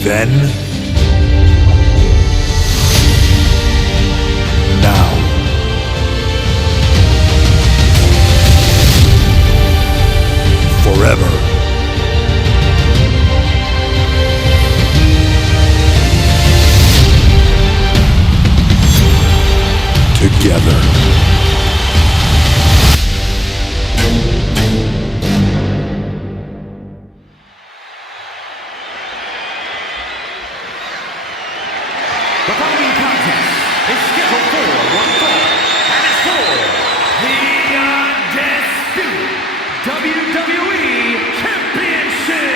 Then, now, forever. Together. The following contest is scheduled for one fall, and is for the Undisputed WWE Championship.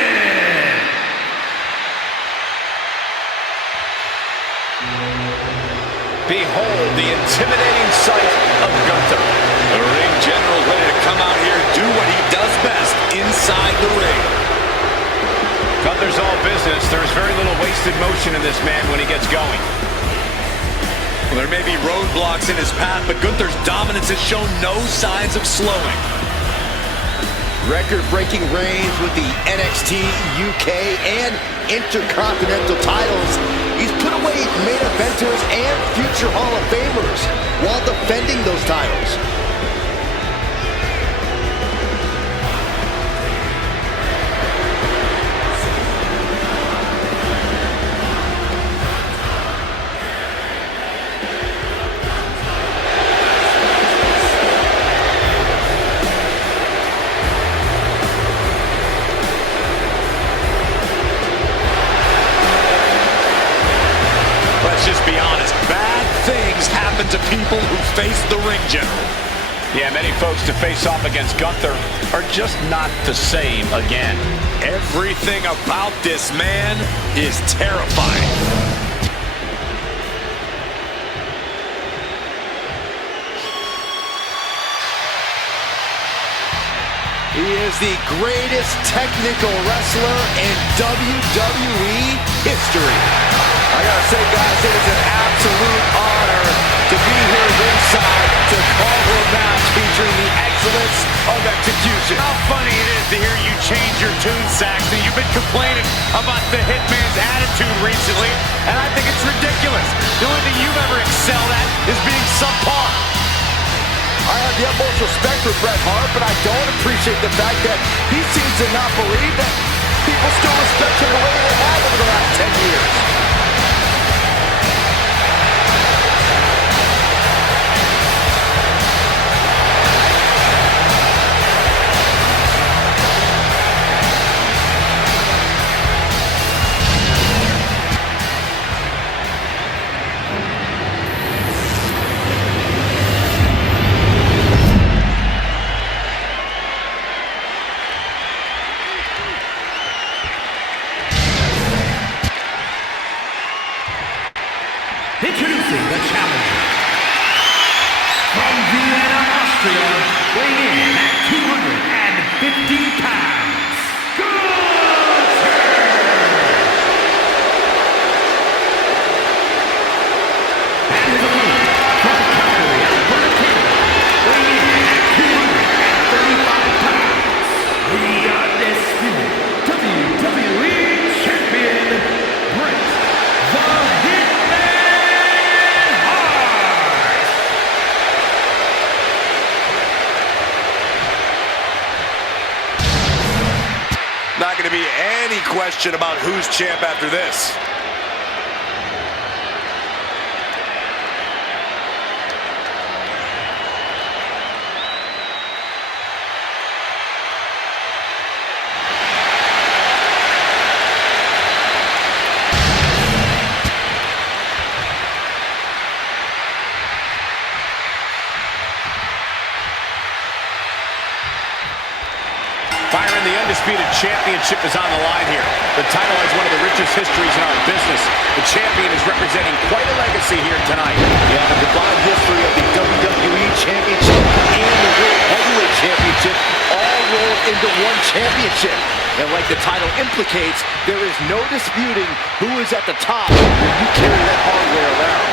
Behold the intimidating sight of Gunther. The ring general ready to come out here, do what he does best inside the ring. Gunther's all business. There's very little wasted motion in this man when he gets going. Well, there may be roadblocks in his path, but Gunther's dominance has shown no signs of slowing. Record-breaking reigns with the NXT, UK, and Intercontinental titles. He's put away main eventers and future Hall of Famers while defending those titles. Let's just be honest, bad things happen to people who face the ring general. Yeah, many folks to face off against Gunther are just not the same again. Everything about this man is terrifying. He is the greatest technical wrestler in WWE history. I gotta say, guys, it is an absolute honor to be here ringside to call her a match featuring the excellence of execution. How funny it is to hear you change your tune, Saxton. You've been complaining about the Hitman's attitude recently, and I think it's ridiculous. The only thing you've ever excelled at is being subpar. I have the utmost respect for Bret Hart, but I don't appreciate the fact that he seems to not believe that people still respect him the way they have over the last 10 years. Introducing the challenger. From Vienna, Austria, weighing in at 250 pounds, Gunther! And his opponent, from Calgary, Alberta, Canada, weighing in at 235 pounds, the Undisputed WWE Champion, Bret the Hitman Hart! Not going to be any question about who's champ after this. Byron, the Undisputed Championship is on the line here. The title has one of the richest histories in our business. The champion is representing quite a legacy here tonight. Yeah, the combined history of the WWE Championship and the World Heavyweight Championship all rolled into one championship. And like the title implicates, there is no disputing who is at the top when you carry that hardware around.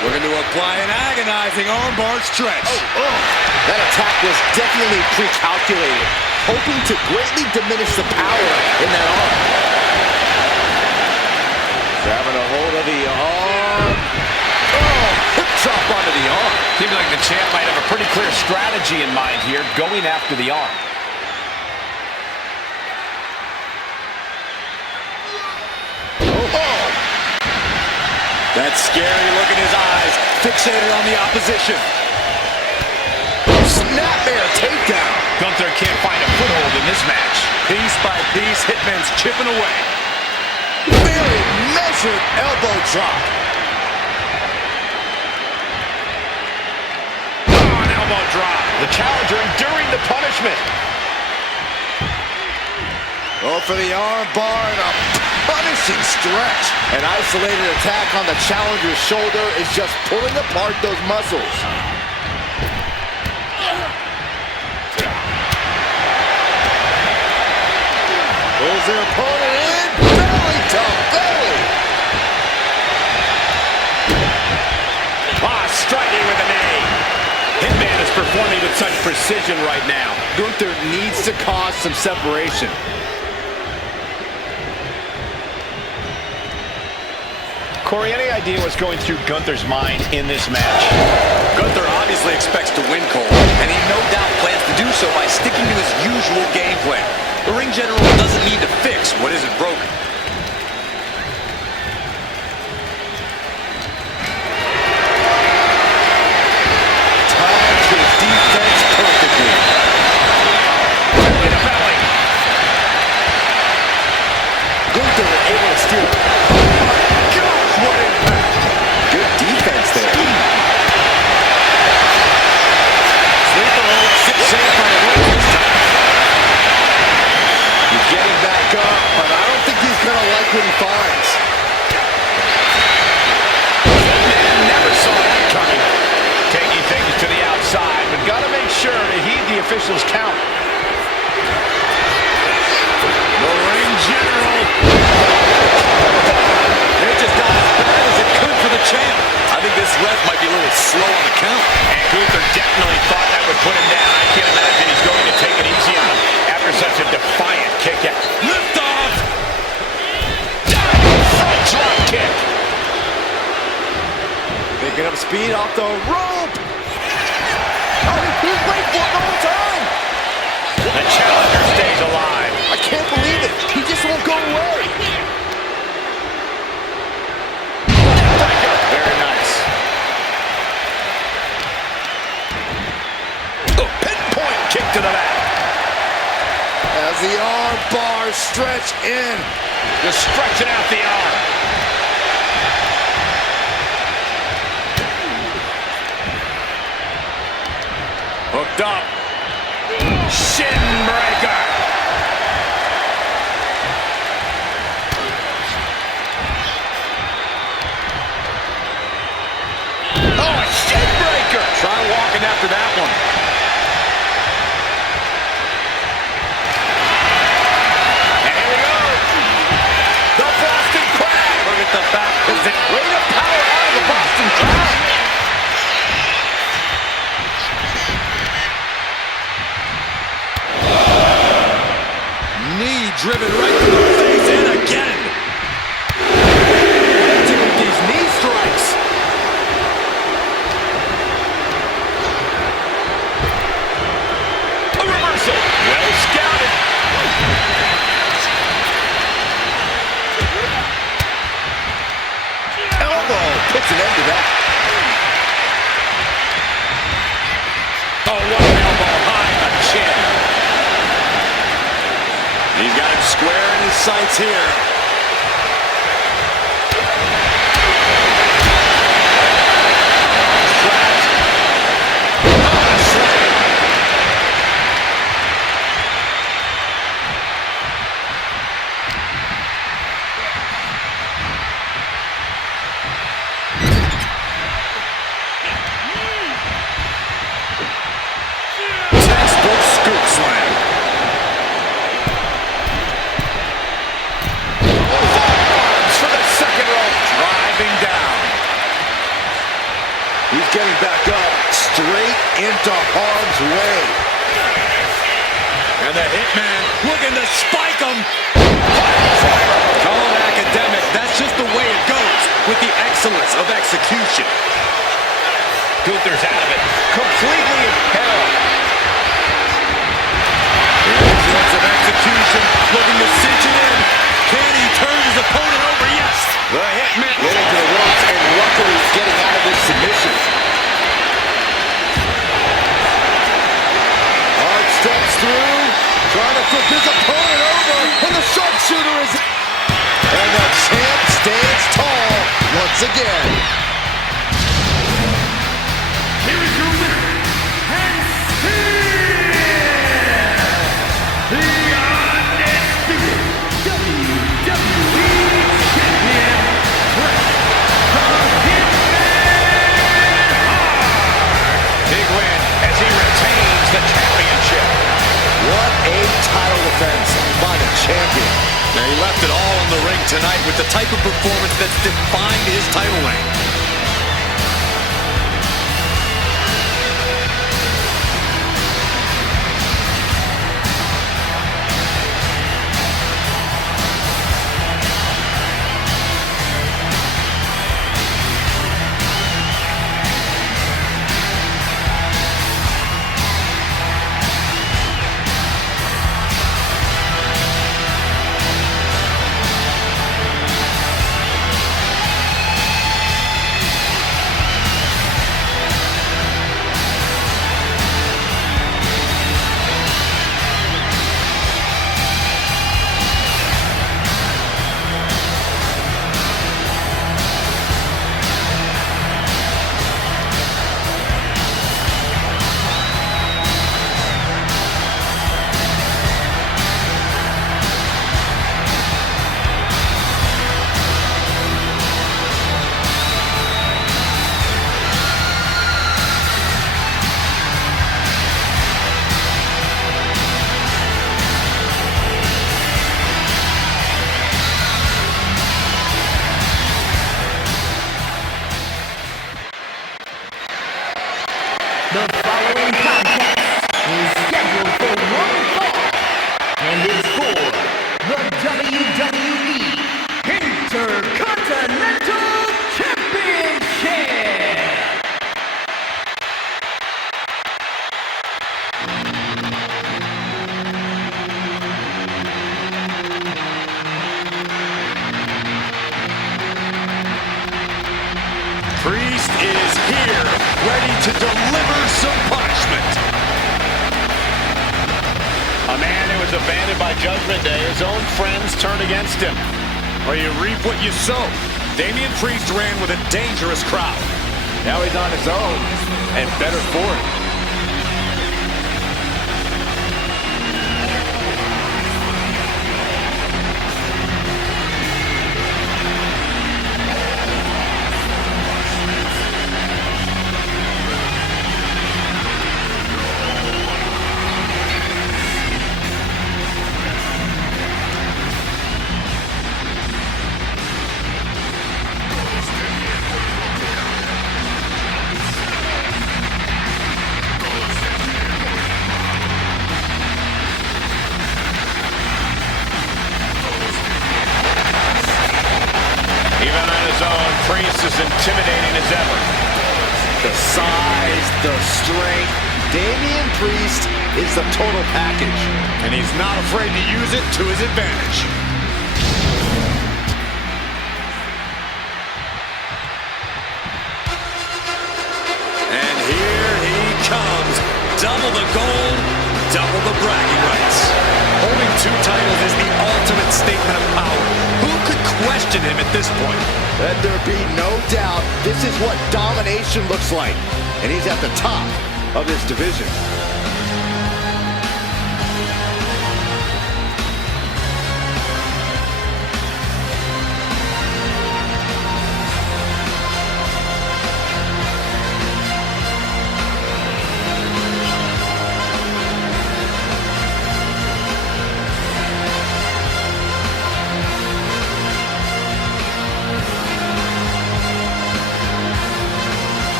Looking to apply an agonizing armbar stretch. That attack was definitely pre-calculated, hoping to greatly diminish the power in that arm. Grabbing a hold of the arm. Oh, hip drop onto the arm. Seems like the champ might have a pretty clear strategy in mind here, going after the arm. Oh. That scary look in his eyes, fixated on the opposition. Snapmare takedown. Gunther can't find a foothold in this match. Piece by piece, Hitman's chipping away. Very measured elbow drop. Oh, an elbow drop. The challenger enduring the punishment. Oh, for the arm bar and a punishing stretch. An isolated attack on the challenger's shoulder is just pulling apart those muscles. Pulls their opponent in, belly to belly. Striking with a knee. Hitman is performing with such precision right now. Gunther needs to cause some separation. Corey, any idea what's going through Gunther's mind in this match? Gunther obviously expects to win, Cole, and he no doubt plans to do so by sticking to his usual game plan. The ring general doesn't need to fix what isn't broken. Times his defense perfectly. In the belly. Gunther able to steal. What impact! Good defense there. Sleeper hold, safe on the rope this time. He's getting back up, but I don't think he's going to like what he finds. Man never saw that coming. Taking things to the outside, but got to make sure to heed the official's count. The ring general. It just got as bad as it could for the champ. I think this ref might be a little slow on the count. And Gunther definitely thought that would put him down. I can't imagine he's going to take it easy on him after such a defiant kick out. Lift off! Front drop kick. Picking up speed off the rope. Oh, he's waiting for it the whole time. The challenger stays alive. I can't believe it. He just won't go away. Very nice. Oh, pinpoint kick to the back. As the arm bars stretch in. Just stretching out the arm. Hooked up. Shin breaker. Oh, a shin breaker. Try walking after that one. And here we go. The Boston Crab. Look at the back position. Way to power out of the Boston Crab. Knee driven right to the face and again. Empty with these knee strikes. A reversal. Well scouted. Elbow puts an end to that. Oh, what an elbow high in the chin. He's got him square in his sights here. Trapped. Oh, a slam. Textbook scoop slam. Forearms for the second rope. Driving down. He's getting back up, straight into harm's way. And the Hitman Looking to spike him. Call it academic, That's just the way it goes with the excellence of execution. Gunther's out of it. Completely in peril. The excellence of execution, looking to cinch it in. Can he turn his opponent over? Yes. The hitman Getting to the ropes and luckily getting out of this submission. Hart steps through, trying to flip his opponent over, and the sharpshooter is... And the champ stands tall once again. Here is your winner, and still the Undisputed WWE Champion, Hart. big win as he retains the championship. What a title defense by the champion. Now, he left it all in the ring tonight with the type of performance that's defined his title reign. The following contest is scheduled for one fall, and it's for the WWE Intercontinental Championship. Priest is here, ready to deliver some punishment. A man who was abandoned by Judgment Day, his own friends turned against him. Or you reap what you sow. Damien Priest ran with a dangerous crowd. Now he's on his own, and better for it. Priest is intimidating as ever. The size, the strength. Damien Priest is the total package. And he's not afraid to use it to his advantage. And here he comes. Double the gold, double the bragging rights. Holding two titles is the ultimate statement of power. Who could question him at this point? Let there be no doubt, this is what domination looks like. And he's at the top of this division.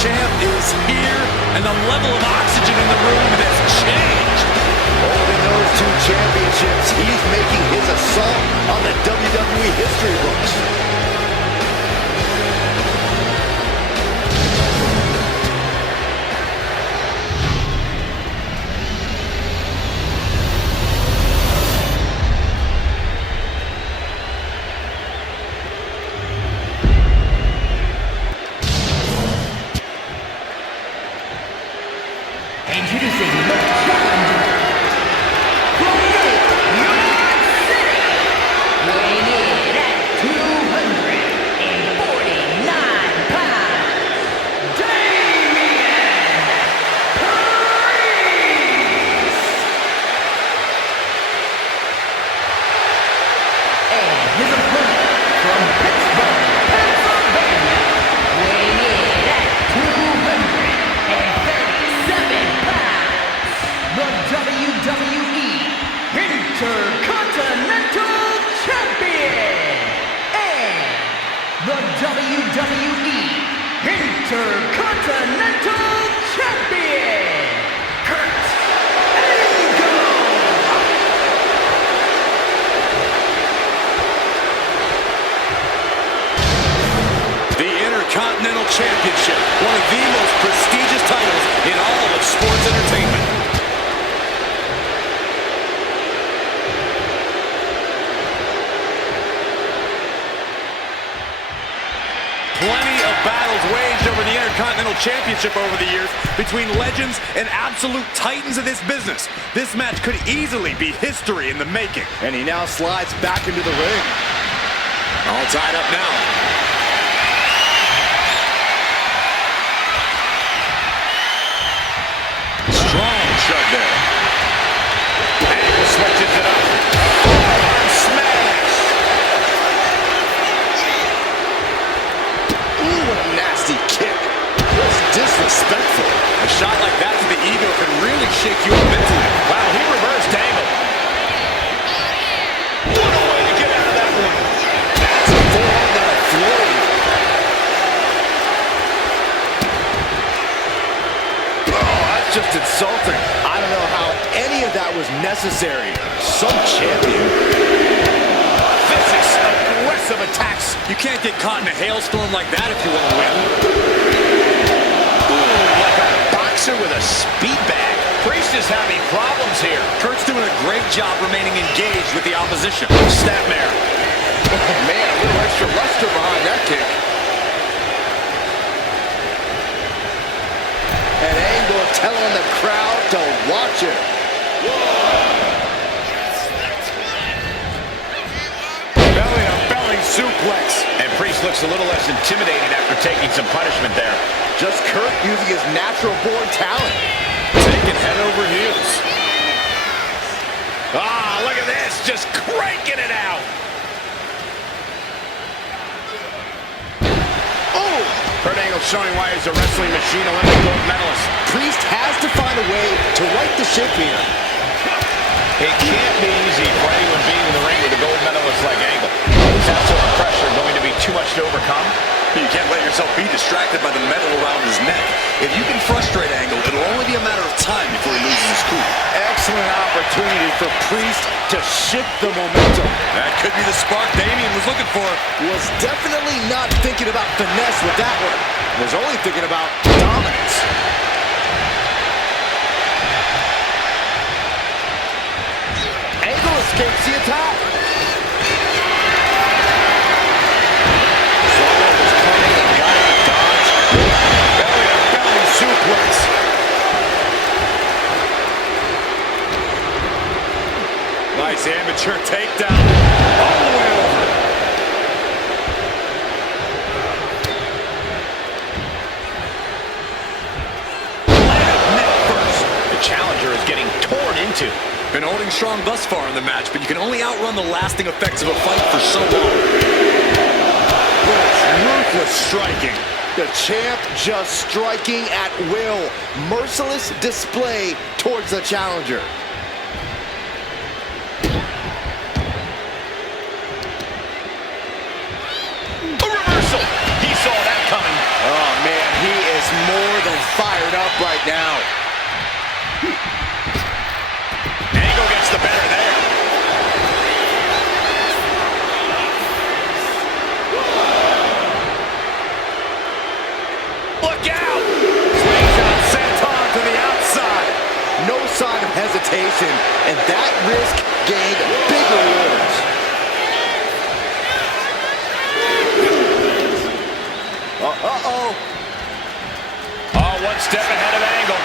champ is here, and the level of oxygen in the room has changed. Holding those two championships, he's making his assault on the WWE history books. Introducing the challenger from New York City, weighing in at 249 pounds, Damien Priest. And his opponent from Pittsburgh, Pennsylvania, weighing in at 237 pounds, the WWE Intercontinental Champion and the WWE Intercontinental Champion, Kurt Angle. The Intercontinental Championship, one of the most prestigious titles in all of sports entertainment. Plenty of battles waged over the Intercontinental Championship over the years between legends and absolute titans of this business. This match could easily be history in the making. And he now slides back into the ring. All tied up now. Strong shot there. Angle switches it up. Forearm smash. Ooh, what a nasty kick. That's disrespectful. A shot like that to the ego can really shake you up mentally. Wow, he reversed Angle. What a way to get out of that one. That's a forearm that I floated. Oh, that's just insulting. I don't know how any of that was necessary. Some champion. Vicious, aggressive attacks. You can't get caught in a hailstorm like that if you want to win. Ooh, like a boxer with a speed bag. Priest is having problems here. Kurt's doing a great job remaining engaged with the opposition. Snapmare. Oh, man, a little extra luster behind that kick. And Angle telling the crowd to watch it. Belly-to-belly suplex. And Priest looks a little less intimidated after taking some punishment there. Just Kurt using his natural-born talent. Taking head over heels. Ah, look at this, just cranking it out. Oh! Kurt Angle showing why he's a wrestling machine, Olympic gold medalist. Priest has to find a way to right the ship here. It can't be easy for anyone being in the ring with a gold medalist like Angle. Is that sort of pressure going to be too much to overcome? You can't let yourself be distracted by the metal around his neck. If you can frustrate Angle, it'll only be a matter of time before he loses his cool. Excellent opportunity for Priest to shift the momentum. That could be the spark Damien was looking for. Was definitely not thinking about finesse with that one. Was only thinking about dominance. Angle escapes the attack. Swallow was coming and got it. Dodge. Belly-to-belly suplex. Nice amateur takedown. All the way over. Landed neck first. The challenger is getting torn into. Been holding strong thus far in the match, but you can only outrun the lasting effects of a fight for so long. Ruthless striking. The champ just striking at will. Merciless display towards the challenger. A reversal. He saw that coming. Oh, man, he is fired up right now. Angle gets the better there. Look out! Slingshot sent on to the outside. No sign of hesitation, and that risk gained big rewards. Uh-oh. Oh, one step ahead of Angle.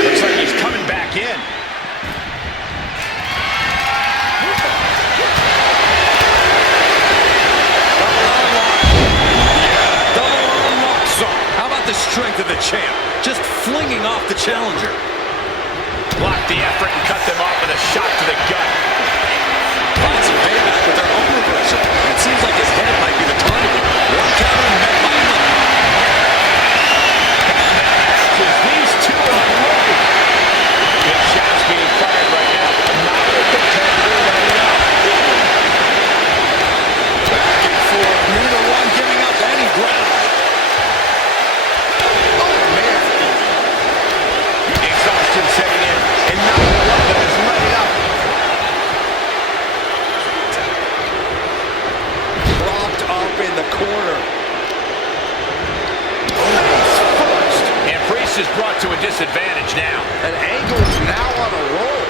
Looks like he's coming back in. How about the strength of the champ? Just flinging off the challenger. Block the effort and cut them off with a shot to the gut. Find some payback with their own reversal. It seems like his head might be the target. One counter met by another. These two are unloaded. Big shots being fired right now. Not a competitor right now. Back and forth. Neither one giving up any ground. Exhaustion setting in, and neither one of them is letting up. Propped up in the corner. Face first. And Priest is brought to a disadvantage now. And Angle's now on a roll.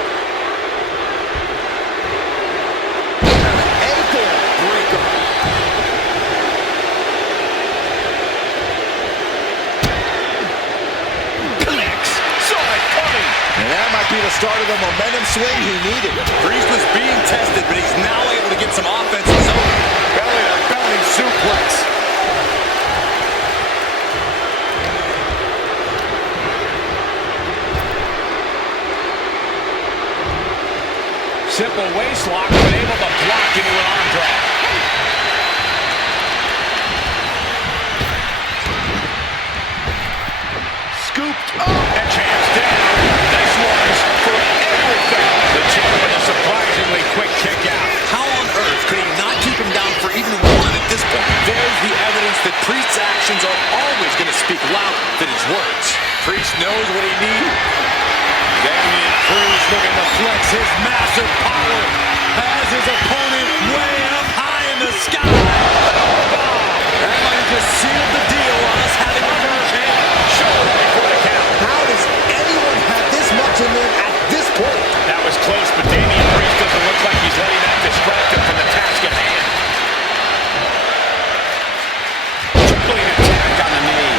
An ankle breaker. Connects. Saw it coming. And that might be the start of the momentum swing he needed. Priest was being tested, but he's now able to get some offense of his own. Belly-to-belly suplex. Simple waist lock, but able to block into an arm drag. Scooped up. And champ's down. This one's for everything. The champ with a surprisingly quick kick out. How on earth could he not keep him down for even one at this point? There's the evidence that Priest's actions are always going to speak louder than his words. Priest knows what he needs. Damien Priest looking to flex his massive power. Has his opponent way up high in the sky. That might have just sealed the deal on us having a new champ. Shoulder before the count. How does anyone have this much in them at this point? That was close, but Damien Priest doesn't look like he's letting that distract him from the task at hand. Tripling attack on the knee.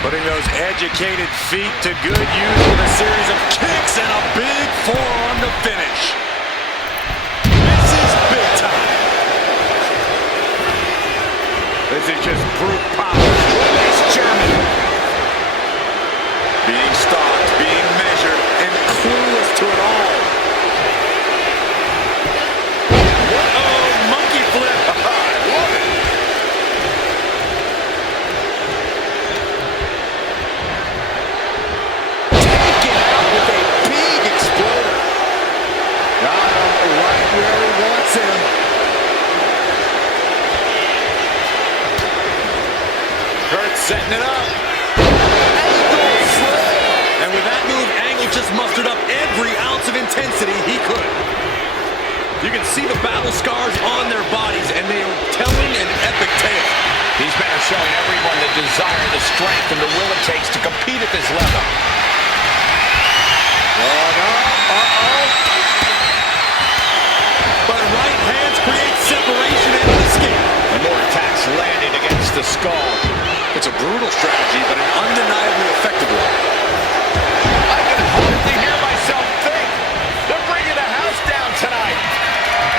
Putting those educated feet to good use with a series of kicks and a big forearm to finish. This is big time. This is just brute power. It's German. Being stalked, being measured, and clueless to it all. Uh-oh, monkey flip. I love it. Taken out with a big exploder. Got him right where he wants him. Hart setting it up. And with that move, Angle just mustered up every ounce of intensity he could. You can see the battle scars on their bodies, and they are telling an epic tale. These men are showing everyone the desire, the strength, and the will it takes to compete at this level. But right hands create separation and escape. And more attacks landing against the skull. It's a brutal strategy, but an undeniably effective one. I can hardly hear myself think. They're bringing the house down tonight.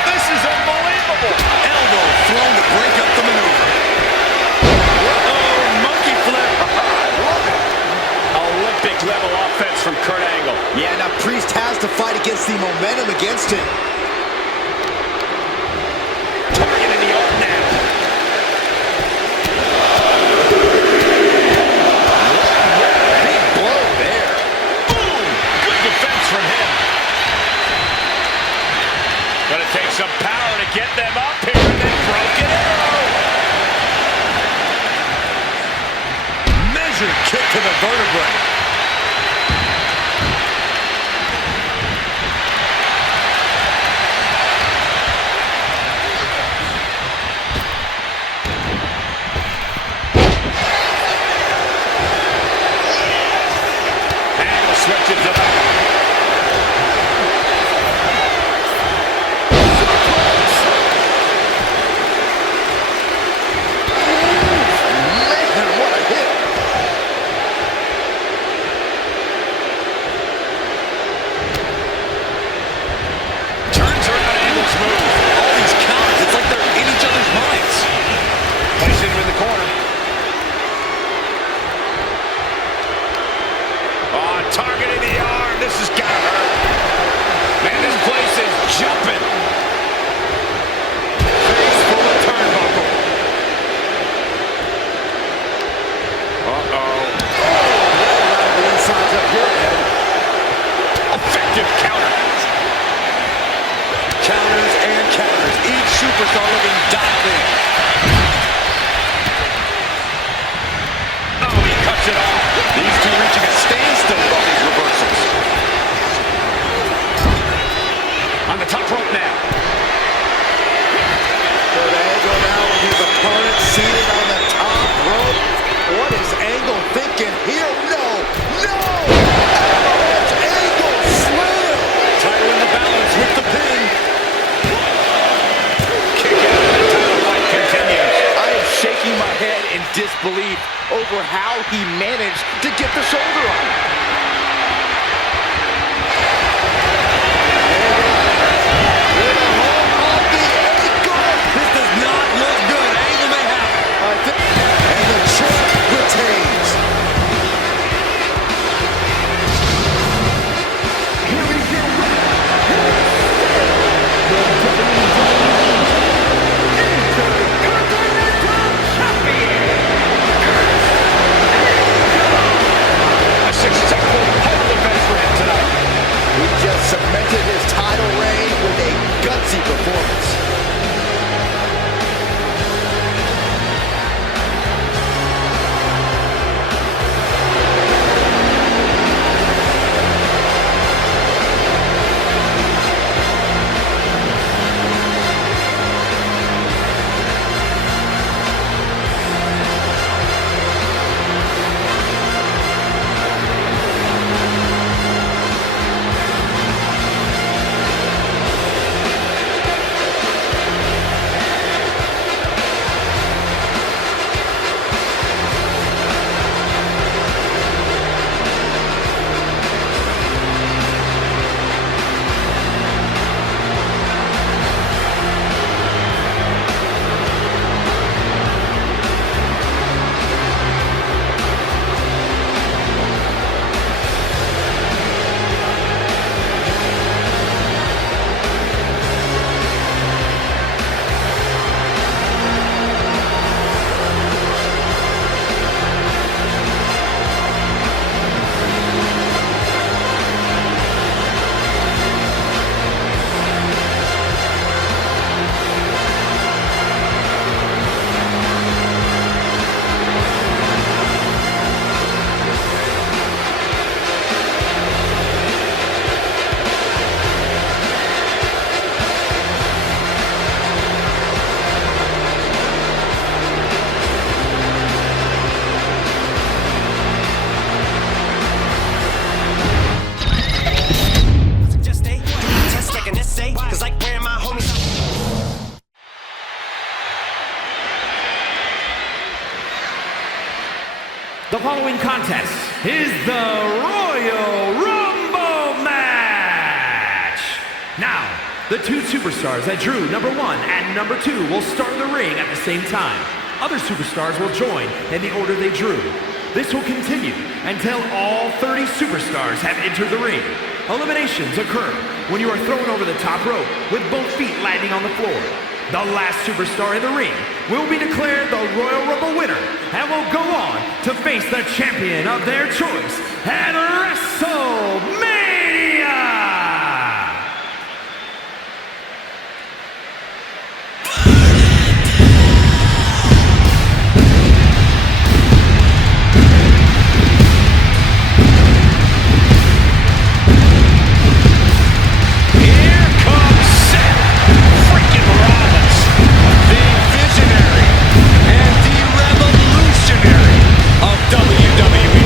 This is unbelievable. Elbow thrown to break up the maneuver. Uh-oh, monkey flip. I love it. Olympic level offense from Kurt Angle. Yeah, now Priest has to fight against the momentum against him. Target in the open now. Big blow there. Boom! Good defense from him. Gonna take some power to get them up here, and then broken arrow. targeting the arm. This is gotta hurt. Man, this place is jumping. Face full of turnbuckle. Uh-oh. The inside's up here, man. Effective counter. Counters and counters. Each superstar looking dialed in. Oh, he cuts it off. These two reaching a standstill with all these reversals. On the top rope now. Good angle now with his opponent seated on the top rope. What is Angle thinking here? No! No! Avalanche Angle slam! Title in the balance with the pin. Kick out and the title fight continues. I am shaking my head in disbelief over how he managed to get the shoulder on. With a hold on the ankle. This does not look good. Angle may have it. And the champ retains. Here is your winner, the Intercontinental Champion, a successful title defense for him tonight. He just cemented his title reign with a gutsy performance. The following contest is the Royal Rumble match. Now, the two superstars that drew number 1 and number 2 will start the ring at the same time. Other superstars will join in the order they drew. This will continue until all 30 superstars have entered the ring. Eliminations occur when you are thrown over the top rope with both feet landing on the floor. The last superstar in the ring will be declared the Royal Rumble winner and will go on to face the champion of their choice at WrestleMania! WWE.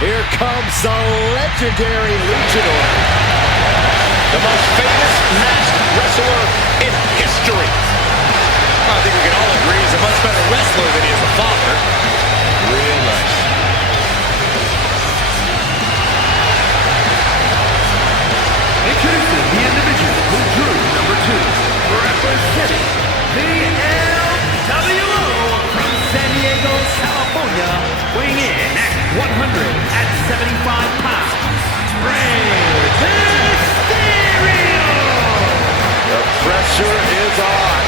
Here comes the legendary luchador. The most famous masked wrestler in history. I think we can all agree he's a much better wrestler than he is a father. Real nice. Introducing the individual who drew number 2, representing the LWO from San Diego, California, weighing in at 175 pounds, Rey Mysterio! The pressure is on.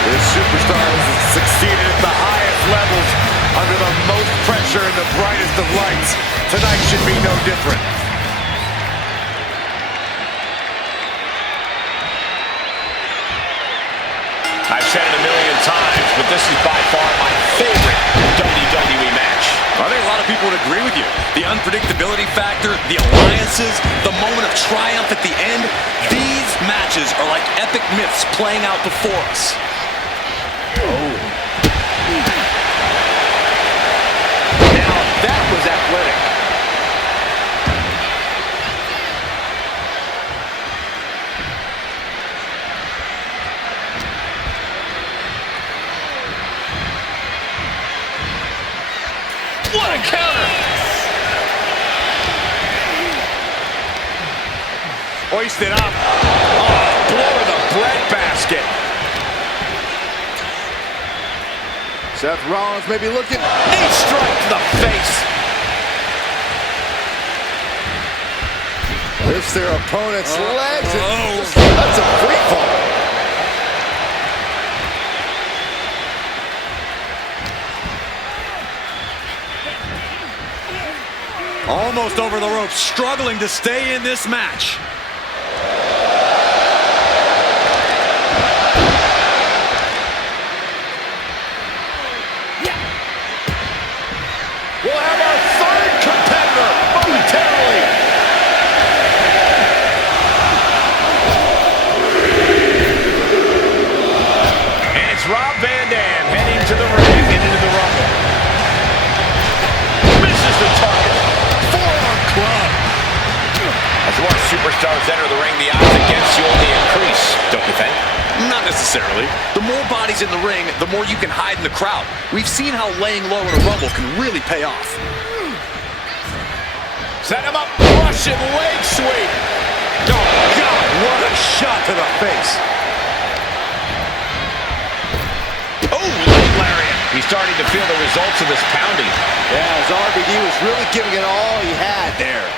This superstar has succeeded at the highest levels under the most pressure and the brightest of lights. Tonight should be no different. I've said it a million times, but this is by far my favorite WWE match. I think a lot of people would agree with you. The unpredictability factor, the alliances, the moment of triumph at the end. These matches are like epic myths playing out before us. Now that was athletic. What a counter! Hoisted up. Oh, blow to the breadbasket. Seth Rollins may be looking. Knee strike to the face. Lifts their opponent's legs. Oh. That's a free fall. Almost over the ropes, struggling to stay in this match. We'll have our third competitor momentarily. And it's Rob Van Dam heading to the ring and into the Rumble. Misses the target. Forearm club. As more superstars enter the ring, the odds against you only increase, don't you think? Not necessarily. The more bodies in the ring, the more you can hide in the crowd. We've seen how laying low in a Rumble can really pay off. Set him up. Russian leg sweep. Oh, God, what a shot to the face. Oh, leg lariat. He's starting to feel the results of this pounding. Yeah, as RVD was really giving it all he had there.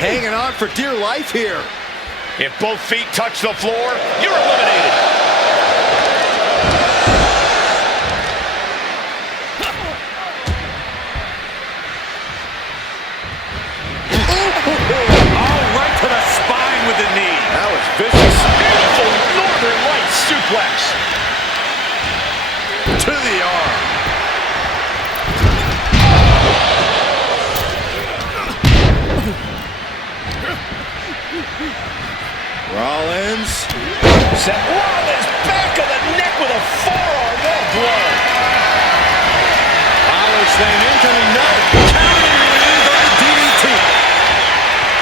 Hanging on for dear life here. If both feet touch the floor, you're eliminated. Oh, right to the spine with the knee. That was vicious. Beautiful Northern Lights suplex. To the arm. Rollins. Seth Rollins back of the neck with a forearm. What a blow. Power slam incoming. No. Counting in by the DDT.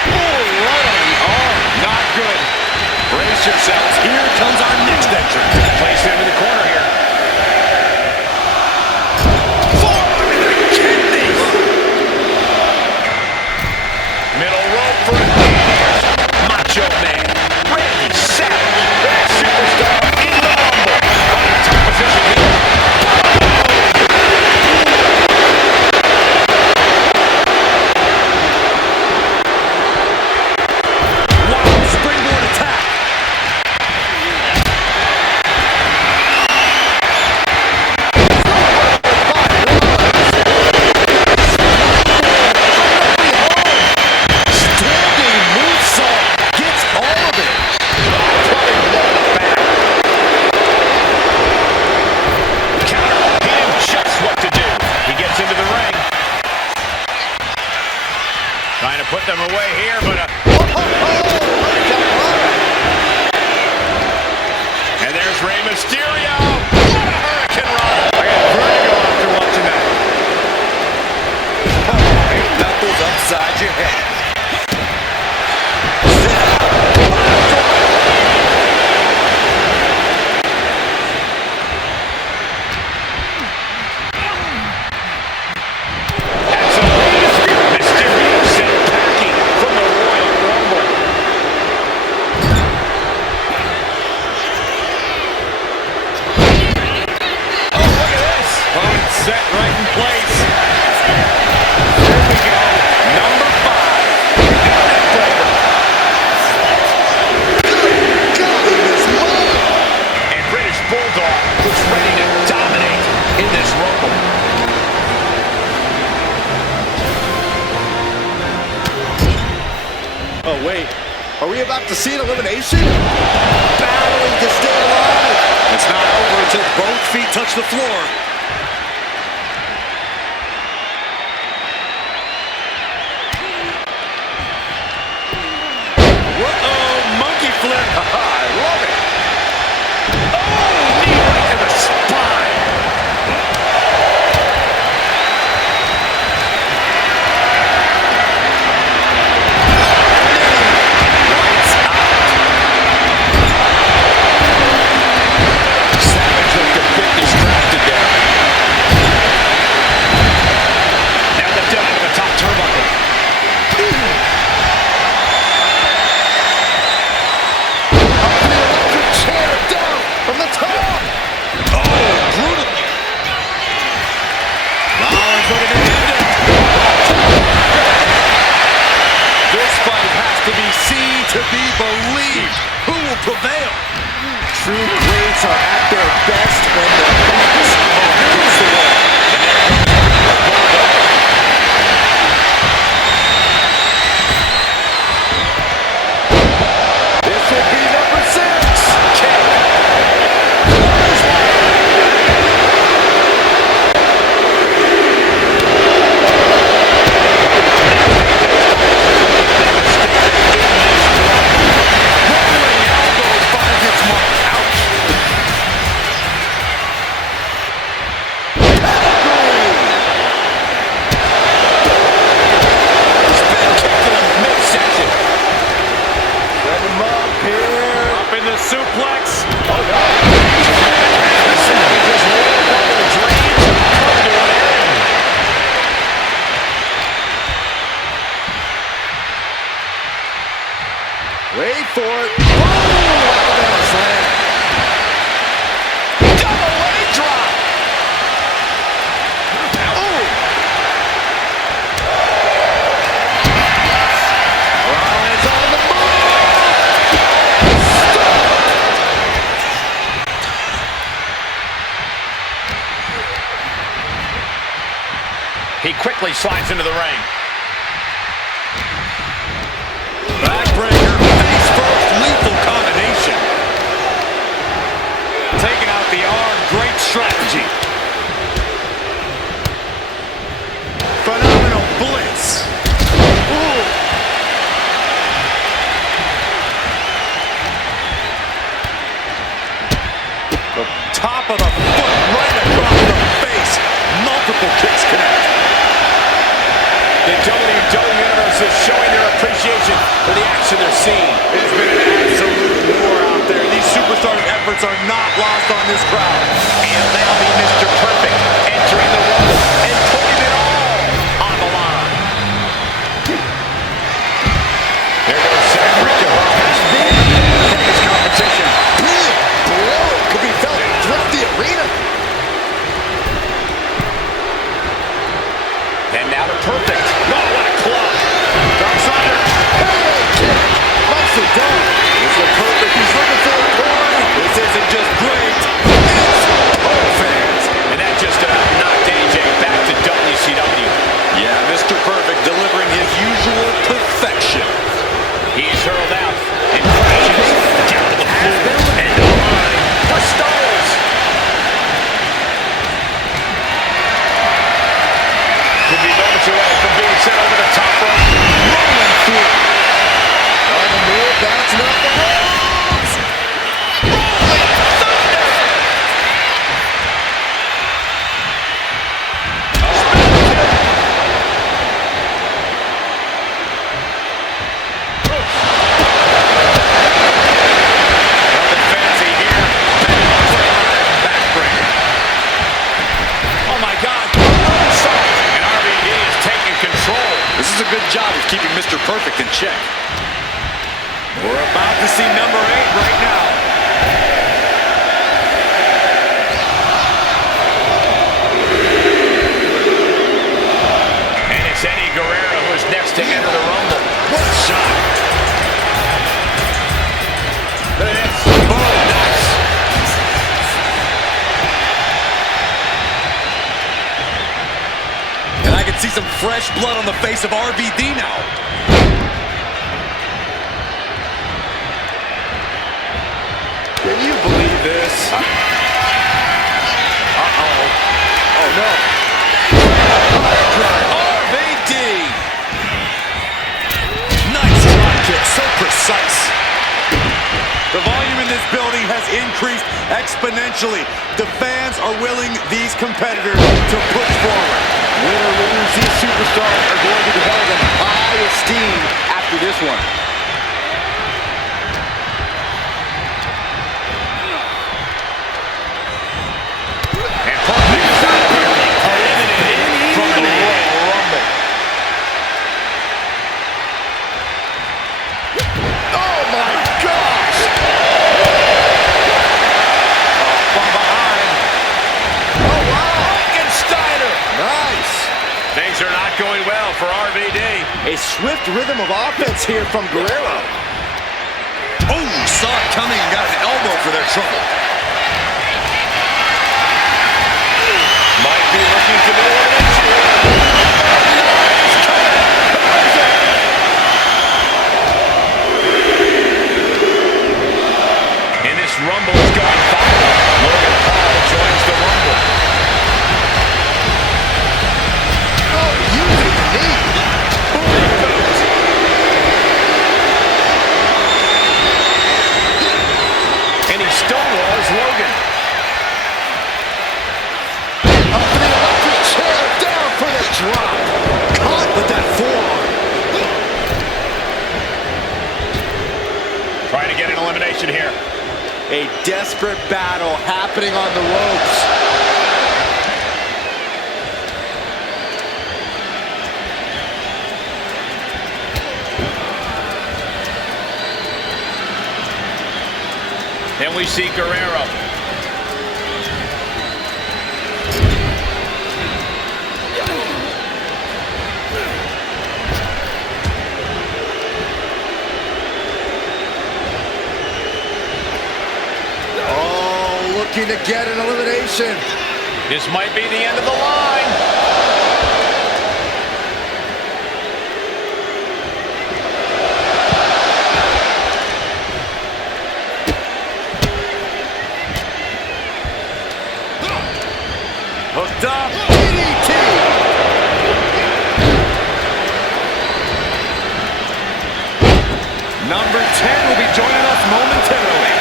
Oh, right on the arm. Not good. Brace yourselves. Here comes our next entrant. Place him in the corner here. Forearm in the kidneys. Middle rope for Macho Man. Randy Savage, superstar in the Rumble. On the top position here. Wow, springboard attack. Standing Oh, wait. Are we about to see an elimination? Battling to stay alive. It's not over until both feet touch the floor. Whoa, monkey flip. I love it. Oh, knee right to the spine. Lights out. Savage looked a bit distracted there. Now the dive, the top turnbuckle. Chair down from the top. Oh, brutal. Rollins looking to end it. This fight has to be seen to be believed. Who will prevail? True greats are at their best when their backs are against the wall. This will be number 6. Suplex. Oh, no. Wait for it. Oh, Alabama slam. Double leg drop. Oh. Rollins on the move. He quickly slides into the ring. Backbreaker, face first, lethal combination. Taking out the arm, great strategy. Phenomenal blitz. Ooh. The top of the foot right across the face. Multiple kicks connect. The WWE Universe is showing their appreciation for the action they're seeing. It's been an absolute war out there. These superstars' efforts are not lost on this crowd. And that'll be Mr. Perfect entering the Rumble and putting it all on the line. There goes Rico from his competition. Big blow could be felt throughout the arena. And now to Perfect. Oh, what a club. Drops under. Nicely done. This is Perfect. He's looking for a corner. This isn't just great. It's perfect. And that just about knocked AJ back to WCW. Yeah, Mr. Perfect delivering his usual perfection. He's hurled out and crashes down to the floor. And the line for Styles. Could be moments away from being sent over the top rope. Rolling through. On the move, bouncing off the ropes. Rolling thunder. A spin kick. Nothing fancy here. Backbreaker. Oh my God. And RVD is taking control. This is a good job of keeping Mr. Perfect in check. We're about to see number 8 right now. And it's Eddie Guerrero who's next to enter the Rumble. What a shot. Look at this. Boom. Nice. And I can see some fresh blood on the face of RVD now. you believe this? Uh-oh. Oh, no. RVD. Nice drop kick, so precise. The volume in this building has increased exponentially. The fans are willing these competitors to push forward. Win or lose, these superstars are going to be held in high esteem after this one. And Courtney is out of here, eliminated from the Royal Rumble. Oh my gosh! From behind. Oh wow! Steiner. Nice! Things are not going well for RVD. A swift rhythm of offense here from Guerrero. Oh, saw it coming and got an elbow for their trouble. Might be looking for the elimination. And this Rumble is going viral. Logan Paul joins the Rumble. Oh, using the knee. And he stonewalls Logan. Up for the electric chair, down for the drop. Caught with that forearm. Trying to get an elimination here. A desperate battle happening on the ropes. Then we see Guerrero. Oh, looking to get an elimination. This might be the end of the line. Hooked up. DDT. Number 10 will be joining us momentarily.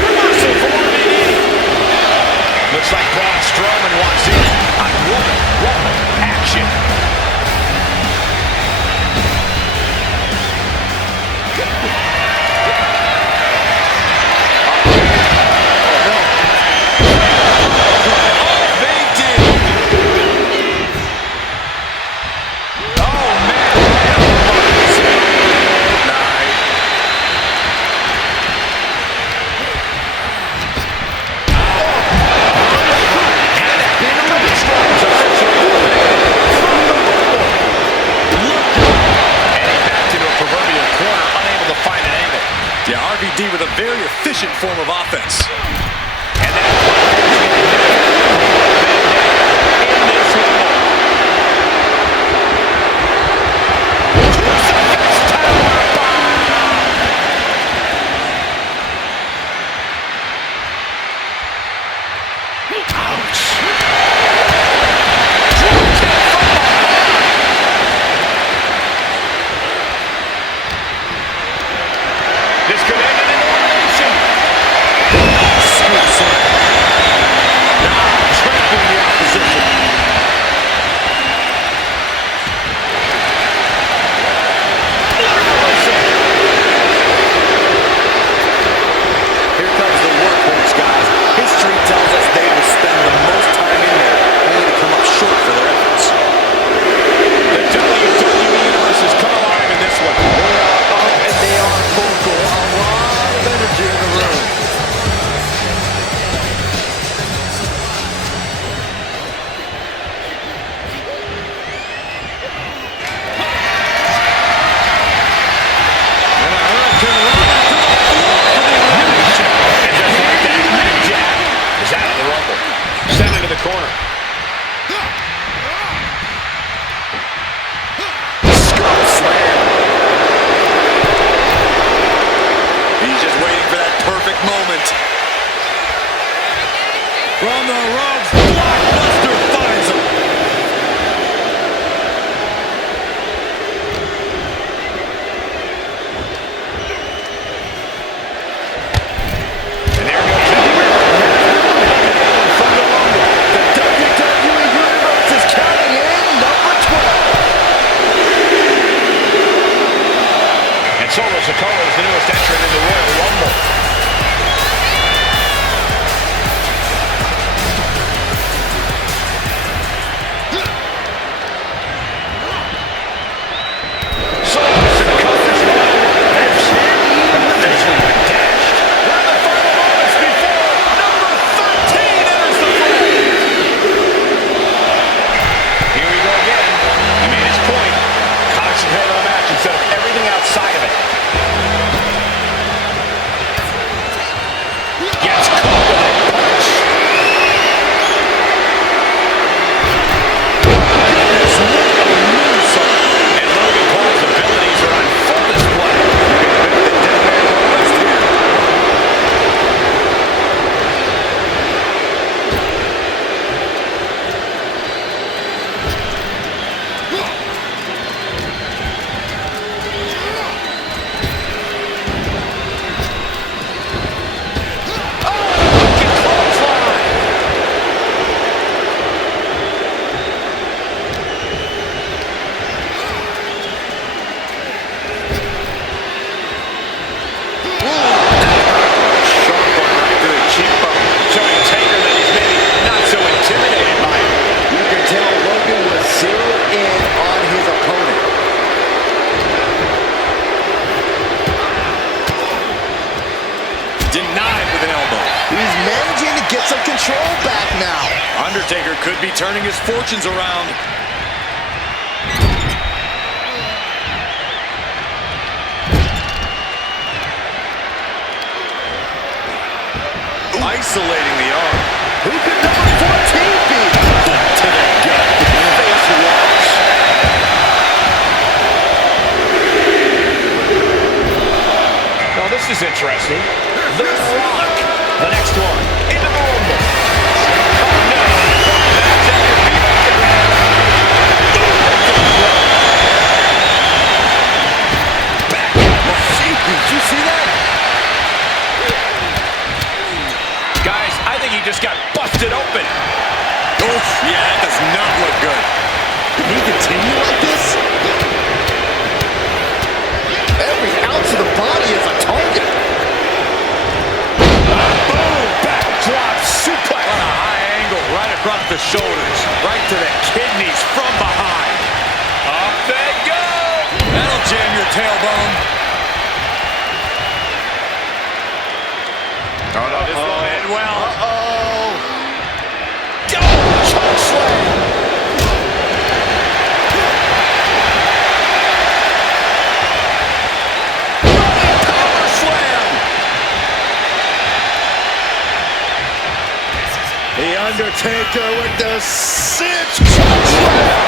Reversal for RVD. Looks like Braun Strowman wants in on one action. RVD with a very efficient form of offense. And that in this Rumble. Crucifix powerbomb. Ouch. This could end in elimination. From the ropes, blockbuster finds him. And there goes from the Rumble. The WWE Universe is counting in number 12. And Solo Sikoa is the newest entrant in the Royal Rumble. Undertaker could be turning his fortunes around. Isolating the arm. Who could number 14 be? Foot to the gut. Face wash. Now this is interesting. The Rock. The next one. Into the Rumble. Did you see that? Guys, I think he just got busted open. Oof, yeah, that does not look good. Can he continue like this? Every ounce of the body is a target. Boom! Backdrop suplex. On a high angle, right across the shoulders. Right to the kidneys from behind. Up they go! That'll jam your tailbone. Oh, no, this won't end well. Uh-oh. Choke slam. Power slam. The Undertaker with the cinch choke slam.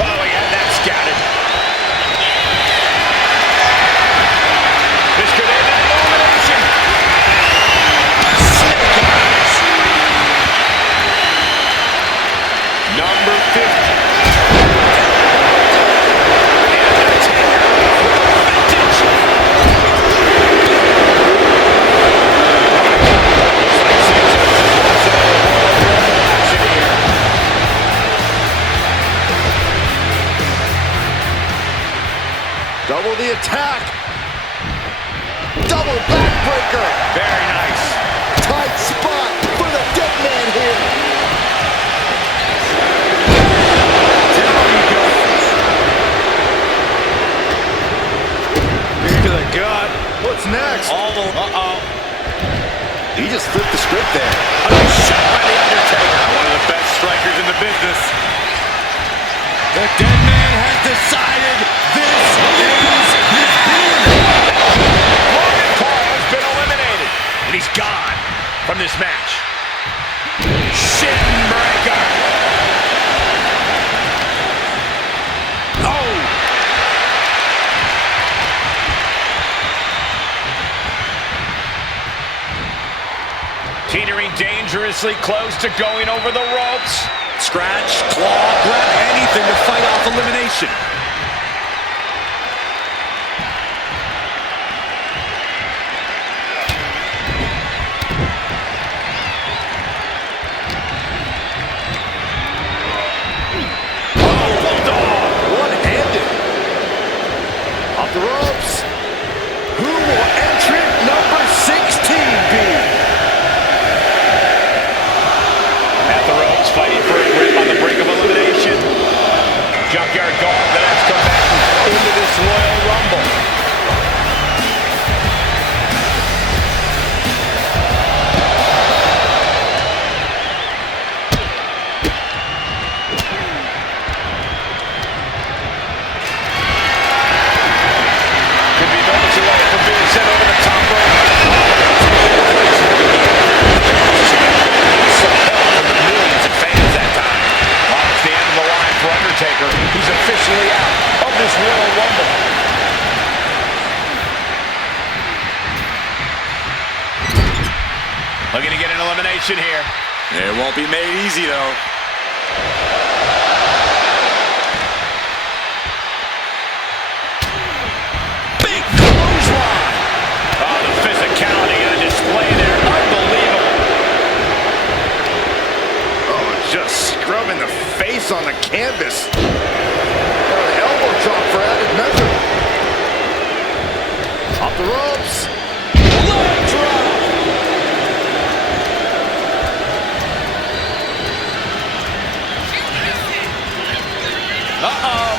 Oh, he had that scouted. This could end that elimination. Snake eyes. Number 50. The Undertaker with a vintage. Looks like Caesar is also action here. Double the attack. Double backbreaker. Very nice. Tight spot for the dead man here. Down he goes. Knee to the gut. What's next? Almost. Uh-oh. He just flipped the script there. A nice shot by the Undertaker. One of the best strikers in the business. The dead man has decided this is his dangerously close to going over the ropes. Scratch, claw, grab anything to fight off elimination. Off the ropes. Who will entrant number 16 be? At the ropes, fighting for a grip on the brink of elimination. Junkyard Dog, the next combatant into this Royal Rumble. He's officially out of this Royal Rumble. Looking to get an elimination here. It won't be made easy, though. Big clothesline. Oh, the physicality on display there. Unbelievable. Oh, just scrubbing the face on the canvas. An elbow drop for added measure. Off the ropes. Leg drop. Uh-oh.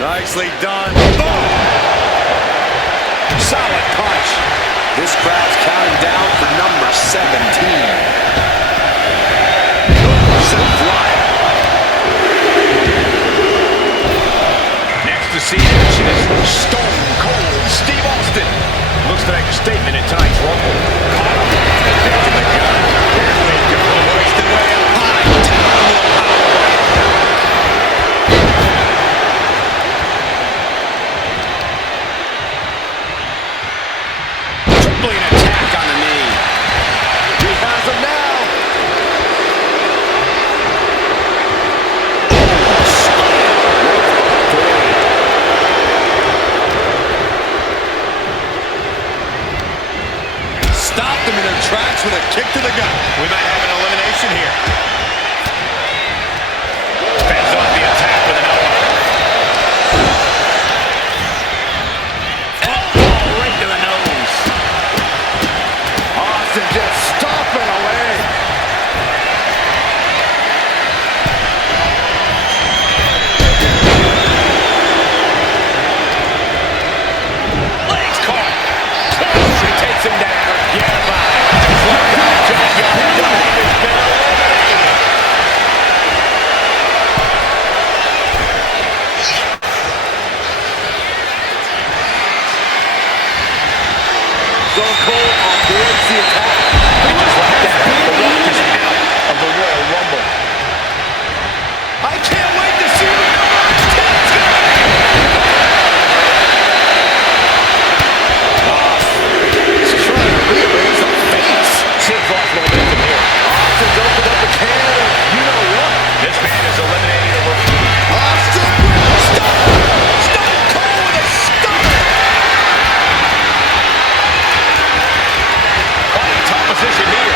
Nicely done. Boom. Solid punch. This crowd's counting down for number 17. Next to see action is Stone Cold Steve Austin. Looks to make a statement in tonight's Rumble. Caught him. Into the gun. Here we go. Wasted way up high. Down with a powerbomb. Tripling attack on the knee. He has him now. Stopped them in their tracks with a kick to the gut. We might have an elimination here. Fends off the attack with an elbow. Elbow right to the nose. Austin just stomping away. Legs caught. She takes him down. Forget about it. Just like that, Junkyard Dog has been eliminated. Stone Cold avoids the attack. And just like that, The Rock is out of the Royal Rumble. I can't wait to see the number 10. He's trying to rearrange the face. Seems lost momentum here. Austin's opened up a can of you-know-what. This man is eliminating a rookie. Austin with a stunner. Stone Cold with a stunner. Quite a tough position here.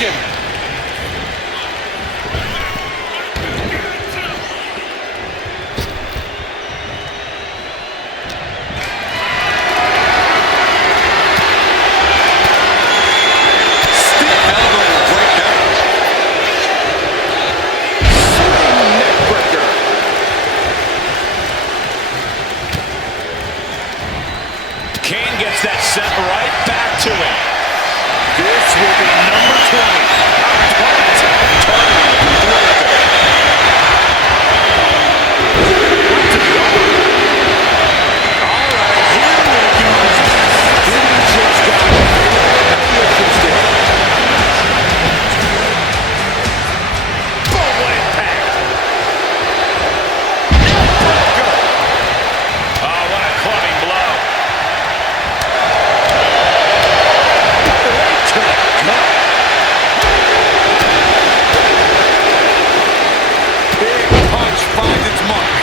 submission. Set right back to him. This will be number 20. All right, here we go. He just got interested. Boom impact. Oh, what a clubbing blow. Big punch finds its mark.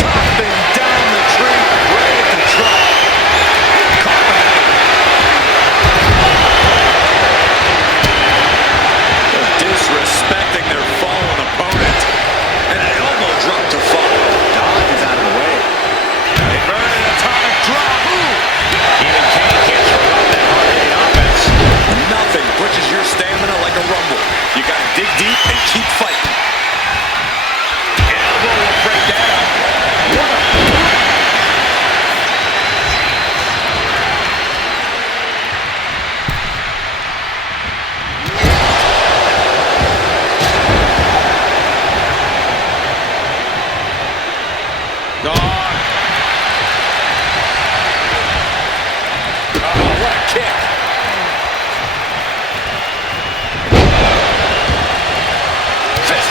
Chopping down the tree, right at the trunk. Disrespecting their fallen opponent. And an elbow drop to follow. Dog is out of the way. They burn an atomic drop. Even Kane can't throw out that hard-hitting offense. Nothing pushes your stamina like a rumble. You gotta dig deep and keep fighting. Elbow will break down. What a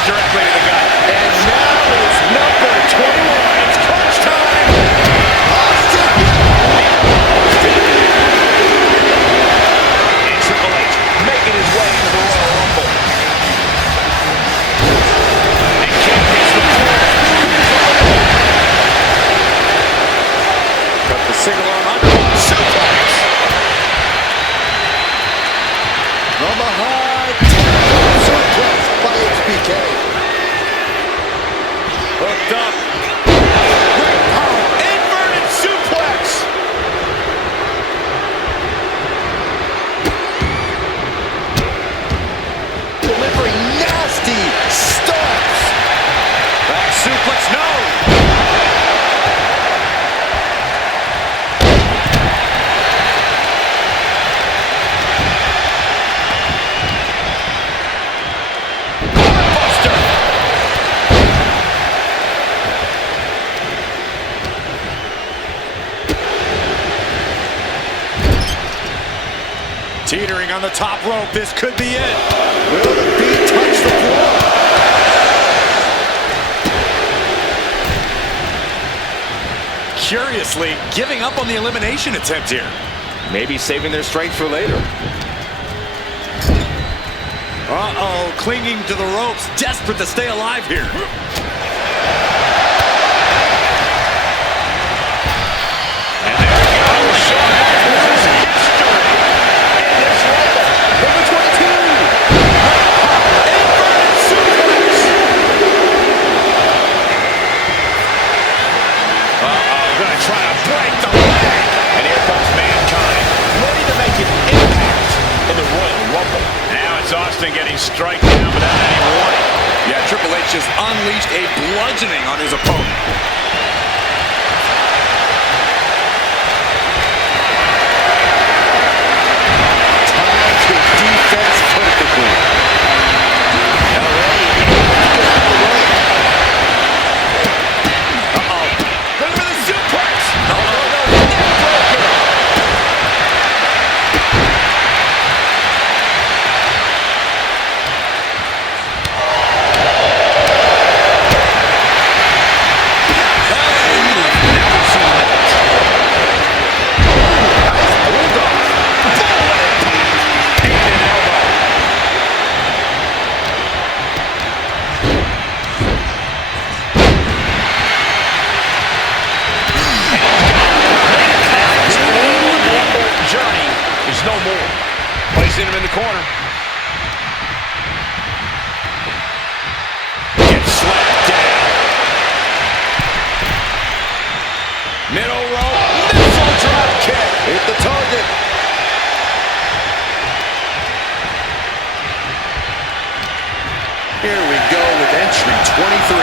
directly to the gut. And now it's number 21. It's crunch time. And Triple H making his way into the Royal Rumble. And King hits the floor. Got the single arm underhook suplex. From behind. Suplex by HBK. Hooked up. Great power. Inverted suplex. Delivering nasty stomps. Back suplex, no. Teetering on the top rope, this could be it. Will the feet touch the floor? Curiously, giving up on the elimination attempt here. Maybe saving their strength for later. Uh-oh, clinging to the ropes, desperate to stay alive here. And there we go, Shawn Michaels is history. Number 22. Inverted suplex. Gonna try to break the leg. And here comes Mankind, ready to make an impact in the Royal Rumble. Now it's Austin getting strike down without any warning. Yeah, Triple H just unleashed a bludgeoning on his opponent. Defense perfectly. Uh-oh. Look for the suplex. No, neck breaker. corner. Gets slapped down. Middle rope. Missile drop kick. Hit the target. Here we go with entry 23.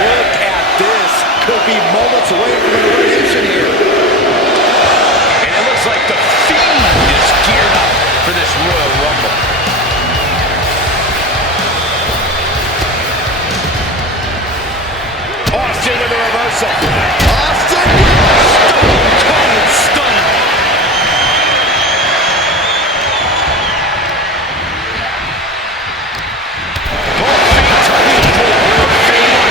Look at this. Could be moments away from an elimination here. And it looks like the Fiend is geared up for this Royal Rumble. Austin with a reversal. Austin! Stone Cold Stunner. Both feet touching the floor. The Fiend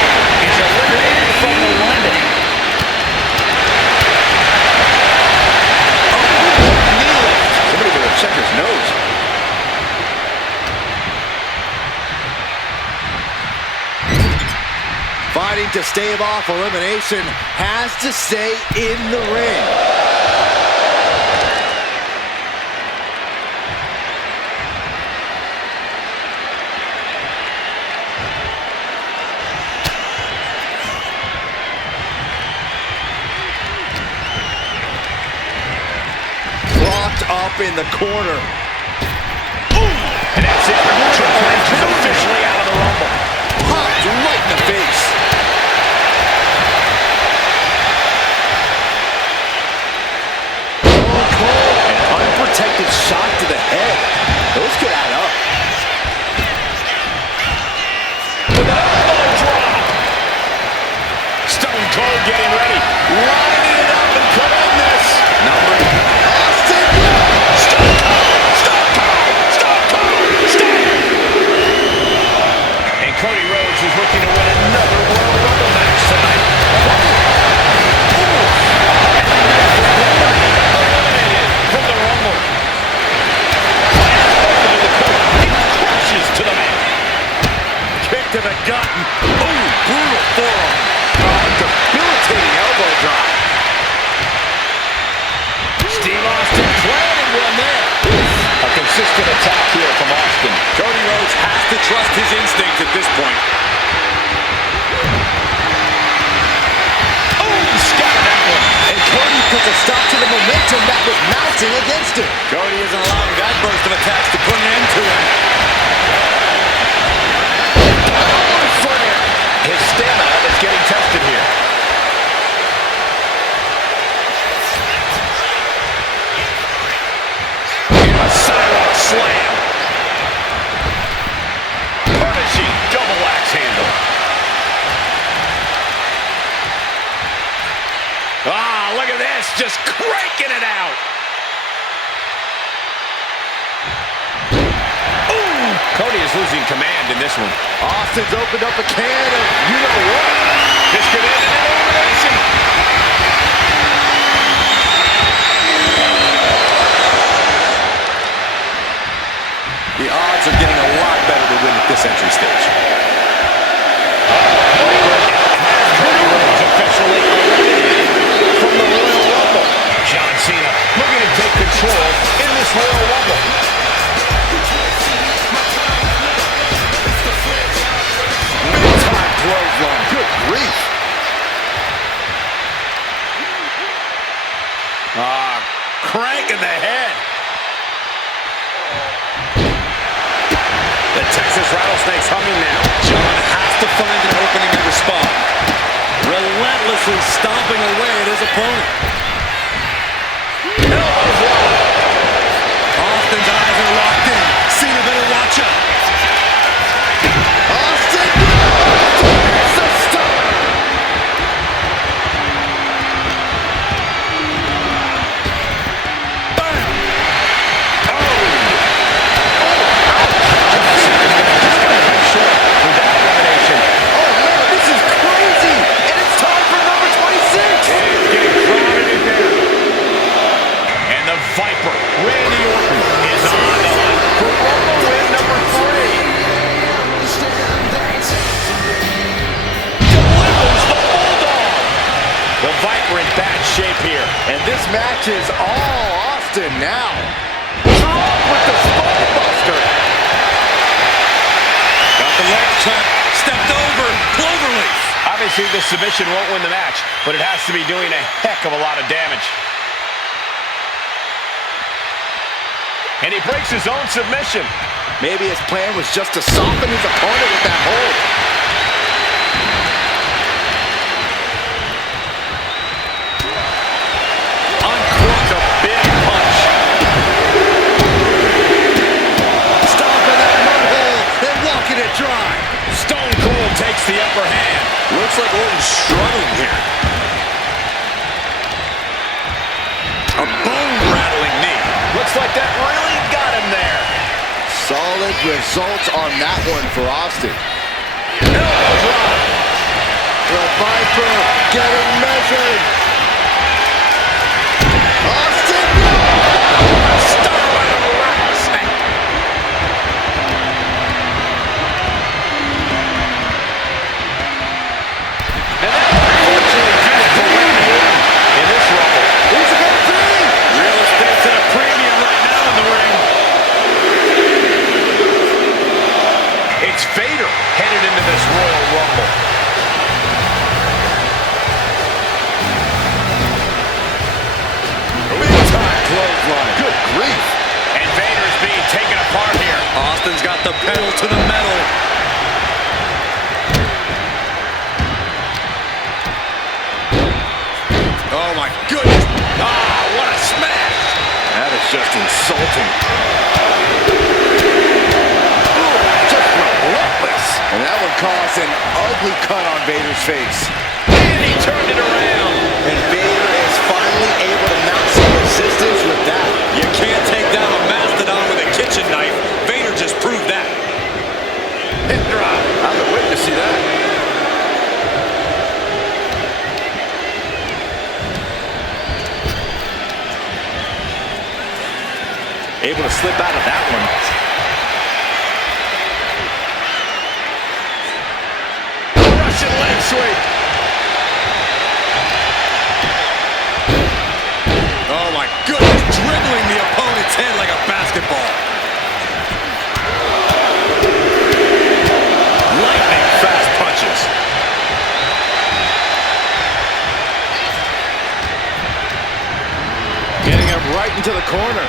is eliminated from the London. Knee lift. Somebody better check his nose. Fighting to stave off elimination, has to stay in the ring. Locked up in the corner. And that's it. Triple H is officially out of the Rumble. Popped right in the face. An unprotected shot to the head. Those could add up. With an elbow drop. Stone Cold getting ready. Lining it up and could end this. Number Austin. Stone Cold. Stone Cold. Stone Cold. Stone. And Cody Rhodes is looking to win another Royal Rumble match tonight. Eliminated from the Rumble. Crashes to the mat. Kick to the gut. Ooh, brutal forearm. Debilitating elbow drop. Steve Austin planning one there. A consistent attack here from Austin. Cody Rhodes has to trust his instincts at this point. Oh, scattered that one. And Cody puts a stop to the momentum that was mounting against him. Cody isn't allowing that burst of attacks to put an end to him. His stamina is getting tested here. A sidewalk slam. Punishing double axe handle. Ah, look at this. Just cranking it out. Ooh, Cody is losing command in this one. Austin's opened up a can of you-know-what. This could end in an elimination. The odds are getting a lot better to win at this entry stage. Cody Rhodes officially eliminated from the Royal Rumble. John Cena looking to take control in this Royal Rumble. Big-time clothesline. Good grief. Crank in the head. The Texas Rattlesnake's humming now. John has to find an opening to respond. Relentlessly stomping away at his opponent. Elbow drop. Austin's eyes are locked in. Cena better watch out. Austin! It's a stop! Bam! Oh, man, this is crazy! And it's time for number 26! It's getting crowded in there. And the Viper, Randy Orton, is on the hunt for Rumble win number 3. Delivers the Bulldog. The Viper in bad shape here. And this match is all Austin now. Drop with the spine buster. Got the leg cut, stepped over, cloverleaf. Obviously, the submission won't win the match, but it has to be doing a heck of a lot of damage. And he breaks his own submission. Maybe his plan was just to soften his opponent with that hold. Uncorked a big punch. Stomping that mud hole and walking it dry. Stone Cold takes the upper hand. Looks like Orton's struggling here. A bone-rattling knee. Looks like that really got him there. Solid results on that one for Austin. Elbow drop. The Viper getting measured. Austin! Star by the rattlesnake. And that unfortunately finished the way in this rumble. Who's it gonna be? Real estate's at a premium right now in the ring. It's Vader headed into this Royal Rumble. Big time clothesline. Good grief. And Vader's being taken apart here. Austin's got the pedal to the metal. Oh my goodness. Ah, what a smash. That is just insulting. Ooh, just relentless. And that one caused an ugly cut on Vader's face. And he turned it around. And Vader is finally able to mount some resistance with that. You can't take down a mastodon with a kitchen knife. Vader just proved that. Hip drop. I've been waiting to see that. Able to slip out of that one. Russian leg sweep. Oh my goodness, dribbling the opponent's head like a basketball. Lightning fast punches. Getting him right into the corner.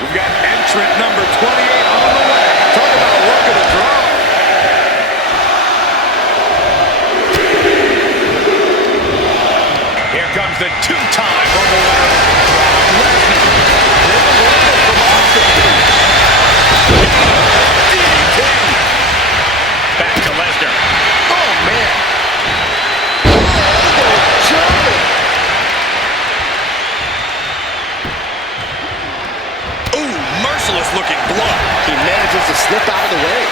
We've got entrant number 28 on the way. Talk about working the draw. Here comes the two-time Rumble winner, Lesnar. From Austin. DDT. Back to Lesnar. Oh, man. Oh, German. Ooh, merciless looking blood. He manages to slip out of the way.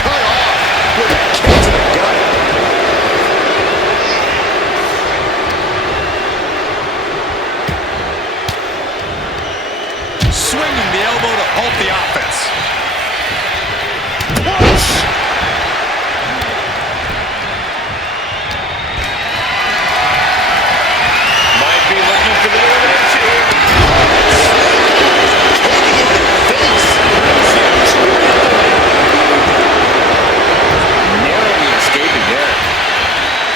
Cut off with a kick to the gut. Swinging the elbow to halt the offense. Punch. Might be looking for the elimination here. Taking it in the face. Narrowly escaping there.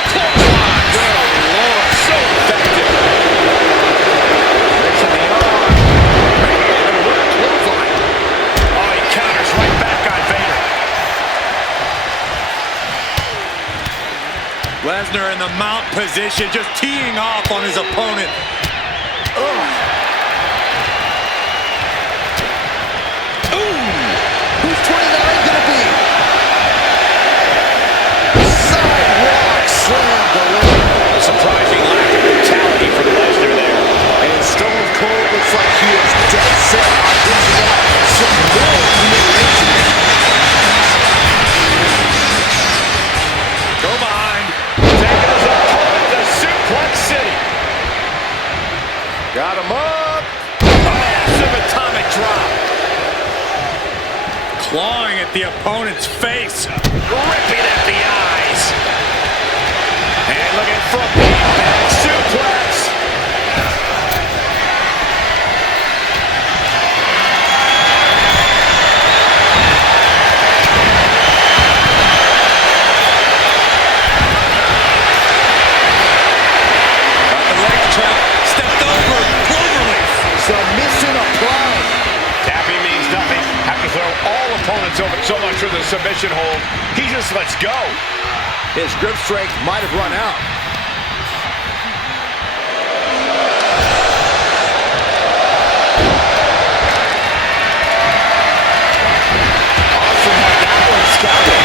Clothesline. Good Lord, so effective. Mixing the arm. Man, what a clothesline. Oh, he counters right back on Vader. Lesnar in the mount position, just teeing off on his opponent. Who's 29 gonna be? Sidewalk slam galore. Surprising lack of brutality from Lesnar there. And Stone Cold looks like he is dead set on dishing out some more humiliation. Go behind. Taking his opponent to Suplex City. Got him up. Massive atomic drop. Clawing at the opponent's face. Ripping at the eyes. And looking for a big back suplex. Got the leg trap. Stepped over. Cloverleaf. Submission applied. Tapping means nothing. Have to throw all opponents over so much for the submission hold. He just lets go. His grip strength might have run out. Austin had that one scouted.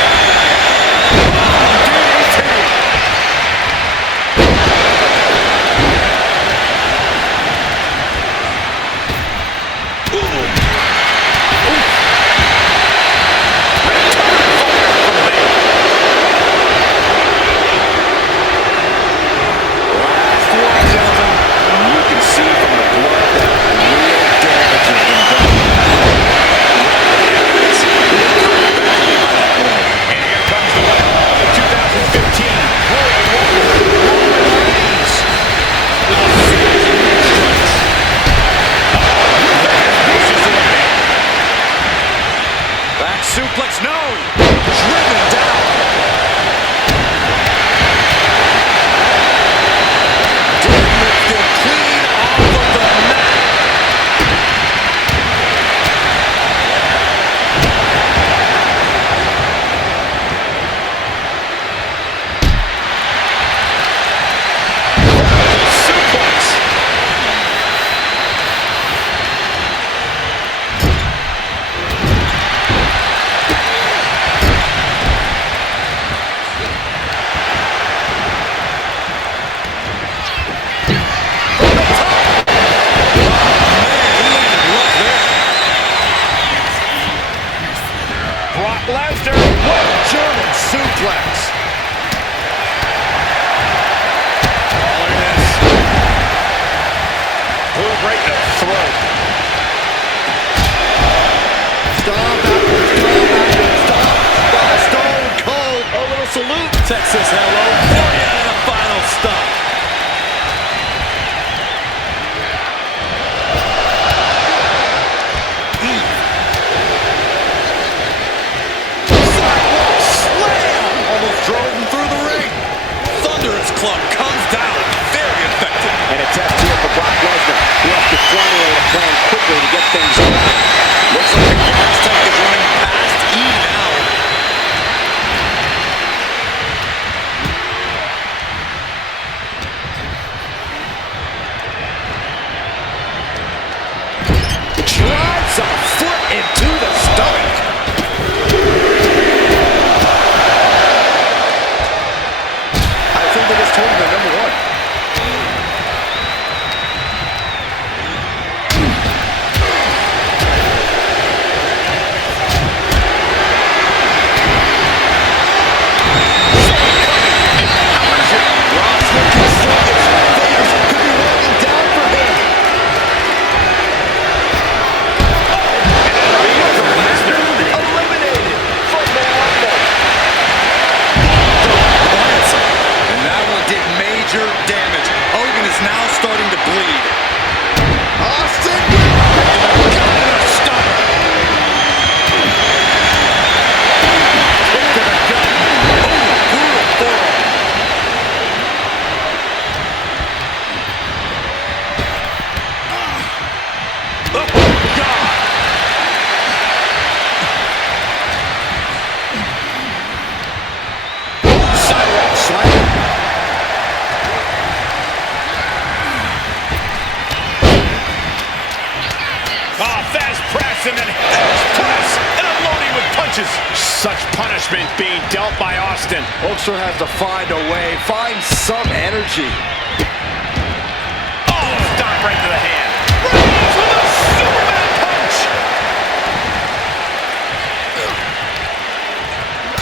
Suplex, no! Driven down. Lifted clean off of the mat. Suplex. Lesnar, what a German suplex. Oh, look at this. Boom right in the throat. Stomp after stomp by Stone Cold. A little salute. Texas, hello. 40 out of the final stop. Drove him through the ring. Thunderous club comes down. Very effective. And a test here for Brock Lesnar, who has to formulate a plan quickly to get things going. Looks like the gas tank is running past E now. Drives a foot into the stomach. This tournament number one. Damage. Hogan is now starting to bleed. Austin Got a stunner. Kick to the gut. Oh, brutal forearm. Oh, God. Sidewalk slam. Fast press and then press and unloading with punches. Such punishment being dealt by Austin. Hulkster has to find a way, find some energy. Oh, stop right to the hand. Reigns with a Superman punch.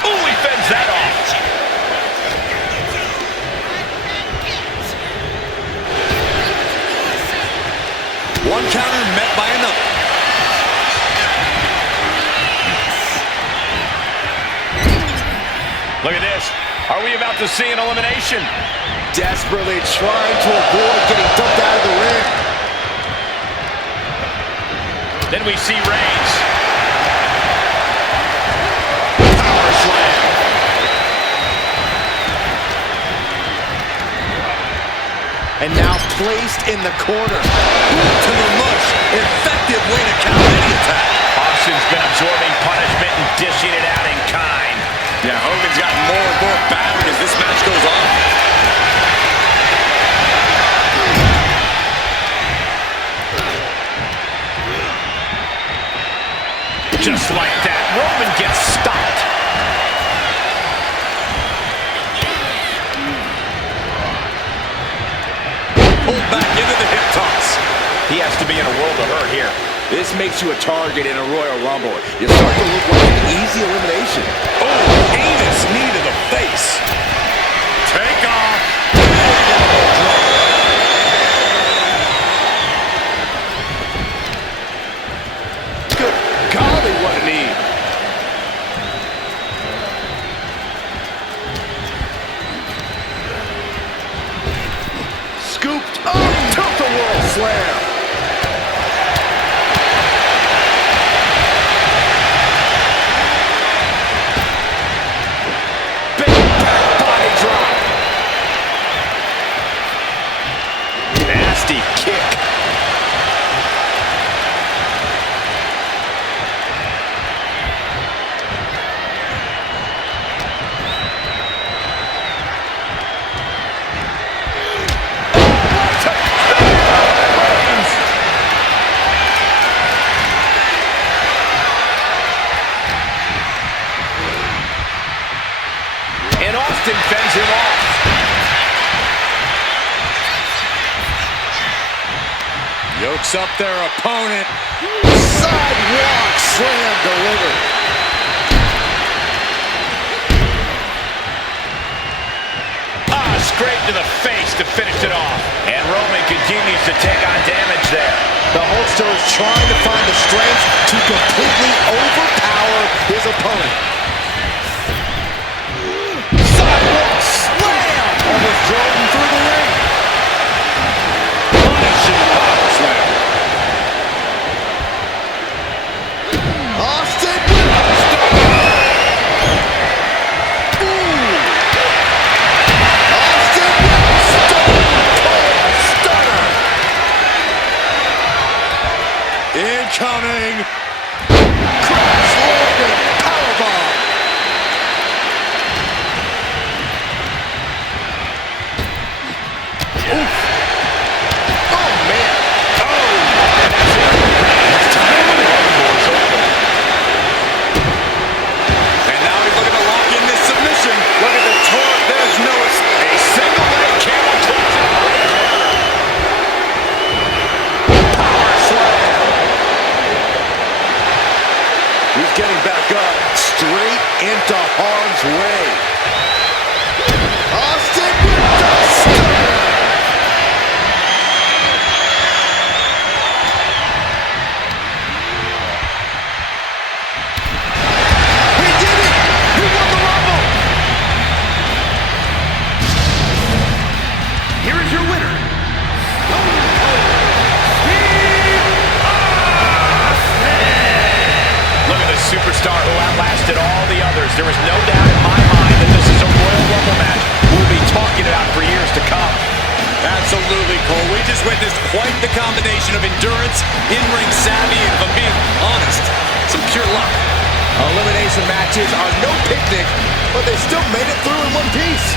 Ooh, he fends that off. One counter met by another. Look at this. Are we about to see an elimination? Desperately trying to avoid getting dumped out of the ring. Then we see Reigns. Power slam. And now placed in the corner. Boot to the mush. Effective way to counter any attack. Austin's been absorbing punishment and dishing it out in kind. Yeah, Hogan's gotten more and more battered as this match goes on. Just like that, Roman gets stopped. Pulled back into the hip toss. He has to be in a world of hurt here. This makes you a target in a Royal Rumble. You start to look like an easy elimination. Oh, heinous knee to the face. Take off. Good golly, what a knee. Scooped up, tilt-a-whirl slam. Kick. And Austin fends him off. Yokes up their opponent. Sidewalk slam delivered. Straight to the face to finish it off. And Roman continues to take on damage there. The Hulkster is trying to find the strength to completely overpower his opponent. Sidewalk slam! Almost drove him through the ring. Punishing power slam. Austin with a stunner. Ooh. Austin with a stunner. Incoming. Crash landing powerbomb. Oof. Oh, man. And now he's looking to lock in this submission. Look at the torque. There's no escape. A single leg camel clutch. Power slam. He's getting back up. Straight into harm's way. Austin with the stunner. He did it! He won the Rumble! Here is your winner, Look at the superstar who outlasted all the others. There is no doubt in my mind that this is a Royal Rumble match we'll be talking about for years to come. Absolutely, Cole. We just witnessed quite the combination of endurance, in-ring savvy, and if I'm being honest, some pure luck. Elimination matches are no picnic, but they still made it through in one piece.